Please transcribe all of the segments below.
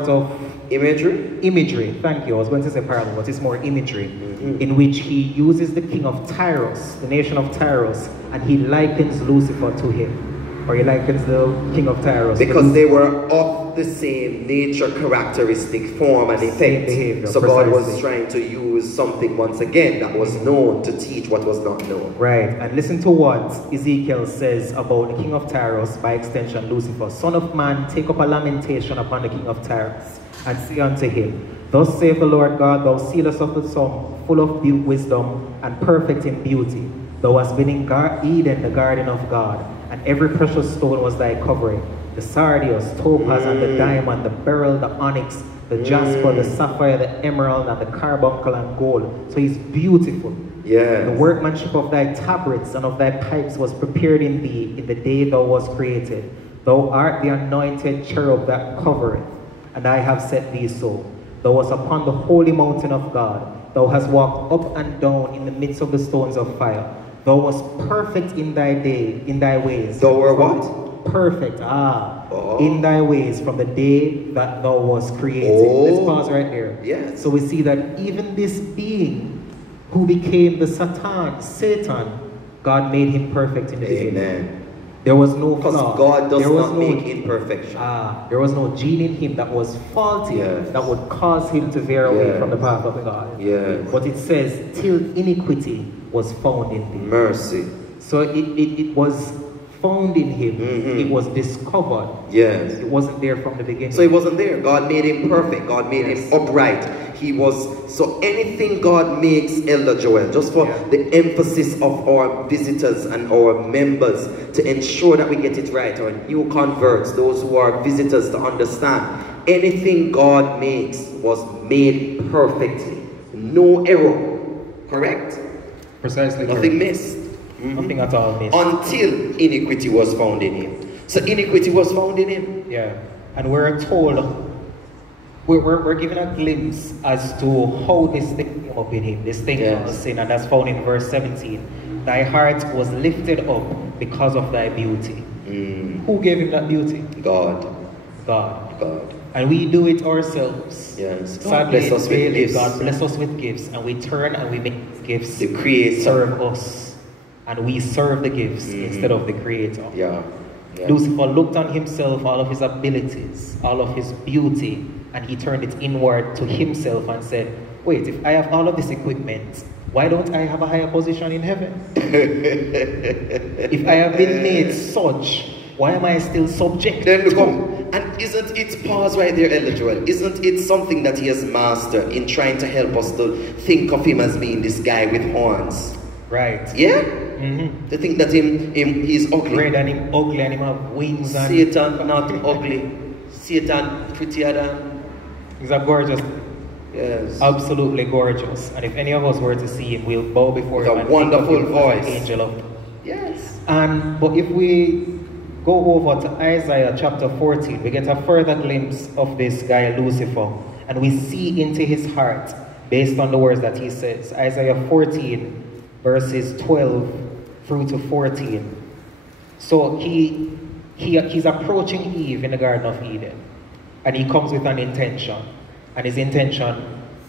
of imagery. Thank you. I was going to say parable, but it's more imagery, in which he uses the king of Tyros, the nation of Tyros, and he likens Lucifer to him, or he likens the king of Tyros because they were of the same nature, characteristic, form, and effect. Behavior, so precisely. God was trying to use something once again that was known to teach what was not known. Right, and listen to what Ezekiel says about the king of Tyros, by extension Lucifer. Son of man, take up a lamentation upon the king of Tyros, and say unto him, Thus saith the Lord God, thou sealest of the sun, full of wisdom, and perfect in beauty. Thou hast been in Eden, the garden of God, and every precious stone was thy covering. The sardius, topaz, and the diamond, the beryl, the onyx, the jasper, the sapphire, the emerald, and the carbuncle and gold. So he's beautiful. Yeah. The workmanship of thy tabrets and of thy pipes was prepared in thee in the day thou was created. Thou art the anointed cherub that covereth, and I have set thee so. Thou wast upon the holy mountain of God. Thou hast walked up and down in the midst of the stones of fire. Thou wast perfect in thy ways. Thou were what? Perfect, in thy ways from the day that thou was created. Let's pause right there. Yes. So we see that even this being who became the Satan, God made him perfect in the beginning. Amen. There was no Because flaw. God does not make imperfection. There was no gene in him that was faulty, Yes. that would cause him to veer away Yes. from the path of God. Yes. But it says, till iniquity was found in thee. Mercy. So it was found in him. It was discovered. Yes. It wasn't there from the beginning. So he wasn't there. God made him perfect. God made him upright. He was, so anything God makes, Elder Joel, just for the emphasis of our visitors and our members, to ensure that we get it right, our new converts, those who are visitors, to understand, anything God makes was made perfectly. No error. Correct? Precisely. Nothing missed. Nothing at all missed. Until iniquity was found in him. So iniquity was found in him. Yeah. And we're told, we're given a glimpse as to how this thing came up in him, this thing called sin, and that's found in verse 17. Thy heart was lifted up because of thy beauty. Who gave him that beauty? God. And we do it ourselves. Yes. God bless us with gifts. God bless us with gifts, and we turn and we make gifts. The Creator serve us. And we serve the gifts instead of the Creator. Yeah. Lucifer looked on himself, all of his abilities, all of his beauty, and he turned it inward to himself and said, wait, if I have all of this equipment, why don't I have a higher position in heaven? If I have been made such, why am I still subject? Then come. And isn't it, pause right there, Elder Joel, isn't it something that he has mastered in trying to help us to think of him as being this guy with horns? Right. Yeah? To think that he's ugly. Red and him ugly and him have wings. Satan not ugly. Satan prettier than. He's a gorgeous. Yes. Absolutely gorgeous. And if any of us were to see him, we'll bow before him. With a wonderful voice. Angel of. Yes. But if we go over to Isaiah chapter 14, we get a further glimpse of this guy Lucifer, and we see into his heart based on the words that he says. Isaiah 14 verses 12 through to 14. So he's approaching Eve in the Garden of Eden, and he comes with an intention, and his intention,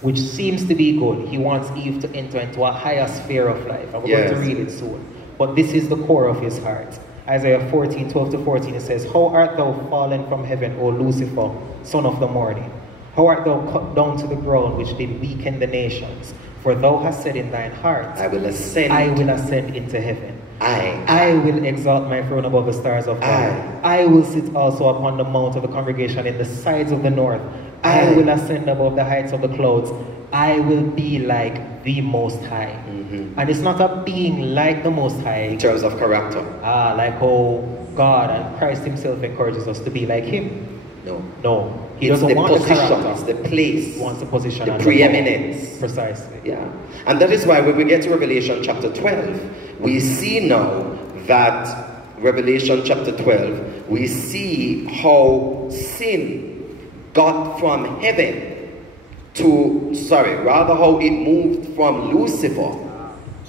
which seems to be good, he wants Eve to enter into a higher sphere of life, and we're going to read it soon. But this is the core of his heart. Isaiah 14, 12 to 14, it says, How art thou fallen from heaven, O Lucifer, son of the morning? How art thou cut down to the ground, which did weaken the nations? For thou hast said in thine heart, I will ascend into heaven. I will exalt my throne above the stars of God. I will sit also upon the mount of the congregation in the sides of the north. I will ascend above the heights of the clouds. I will be like the Most High. And it's not a being like the Most High in terms of character. Like how God and Christ himself encourages us to be like him. No. He doesn't want the character. It's the place. He wants the position. The preeminence. Precisely. Yeah. And that is why when we get to Revelation chapter 12, we see now that Revelation chapter 12, we see how sin got from heaven how it moved from Lucifer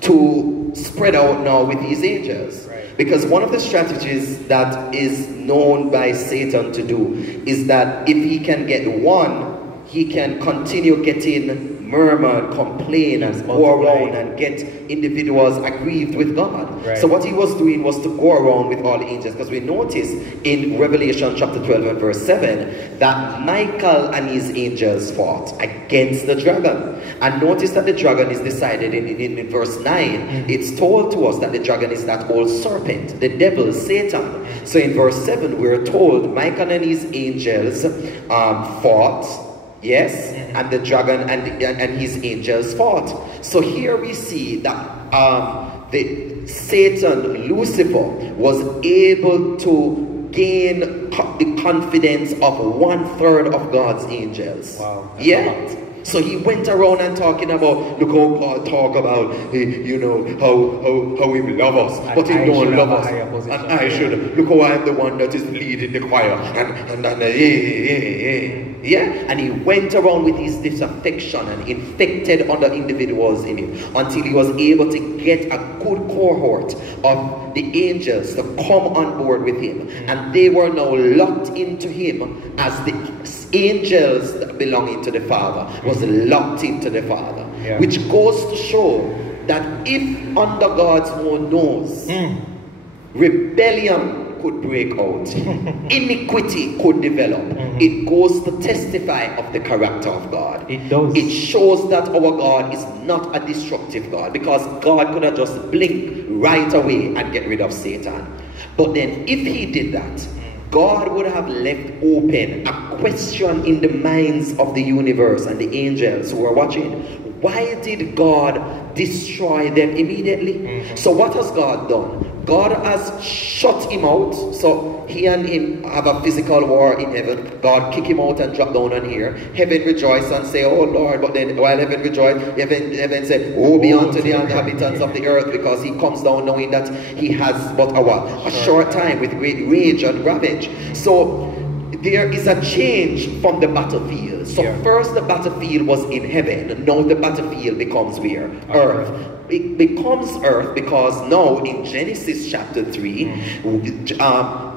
to spread out now with these angels. Right. Because one of the strategies that is known by Satan to do is that if he can get one, he can continue getting murmur, complain, and go around and get individuals aggrieved with God. Right. So what he was doing was to go around with all the angels, because we notice in Revelation chapter 12 and verse 7 that Michael and his angels fought against the dragon. And notice that the dragon is decided in verse 9. It's told to us that the dragon is that old serpent, the devil, Satan. So in verse 7 we're told Michael and his angels fought. Yes, and the dragon and his angels fought. So here we see that the Satan, Lucifer, was able to gain the confidence of 1/3 of God's angels. Wow. Yeah. So he went around and talking about, look how God talk about, you know, how he will love us, but he don't love us. And I should, look how I'm the one that is leading the choir. Yeah, and he went around with his disaffection and infected other individuals in him until he was able to get a good cohort of the angels to come on board with him. And they were now locked into him as the angels belonging to the Father was locked into the Father. Yeah. Which goes to show that if under God's own nose, rebellion could break out, iniquity could develop, it goes to testify of the character of God. It does. It shows that our God is not a destructive God, because God could have just blinked right away and get rid of Satan. But then if he did that, God would have left open a question in the minds of the universe and the angels who are watching. Why did God destroy them immediately? So what has God done? God has shut him out. So he and him have a physical war in heaven. God kick him out and drop down on here. Heaven rejoice and say, oh Lord. But then while heaven rejoice, heaven said, woe be unto the inhabitants of the earth, because he comes down knowing that he has but a short time with great rage and ravage. So there is a change from the battlefield. So first the battlefield was in heaven. Now the battlefield becomes where? Earth. It becomes earth because now in Genesis chapter 3,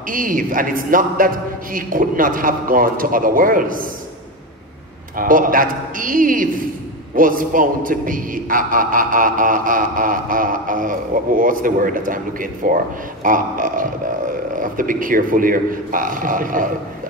Eve, and it's not that he could not have gone to other worlds, but that Eve was found to be what's the word that I'm looking for? I have to be careful here.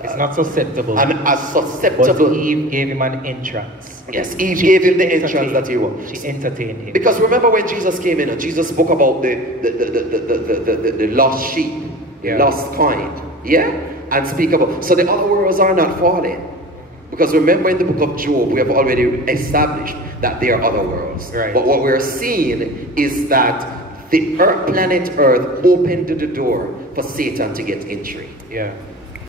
It's not susceptible. And as susceptible. But Eve gave him an entrance. Yes, Eve gave him the entrance that he wanted. She entertained him. Because remember when Jesus came in, Jesus spoke about the lost sheep, lost coin, and speak about. So the other worlds are not falling. Because remember in the book of Job, we have already established that there are other worlds. Right. But what we're seeing is that the planet Earth opened the door for Satan to get entry. Yeah.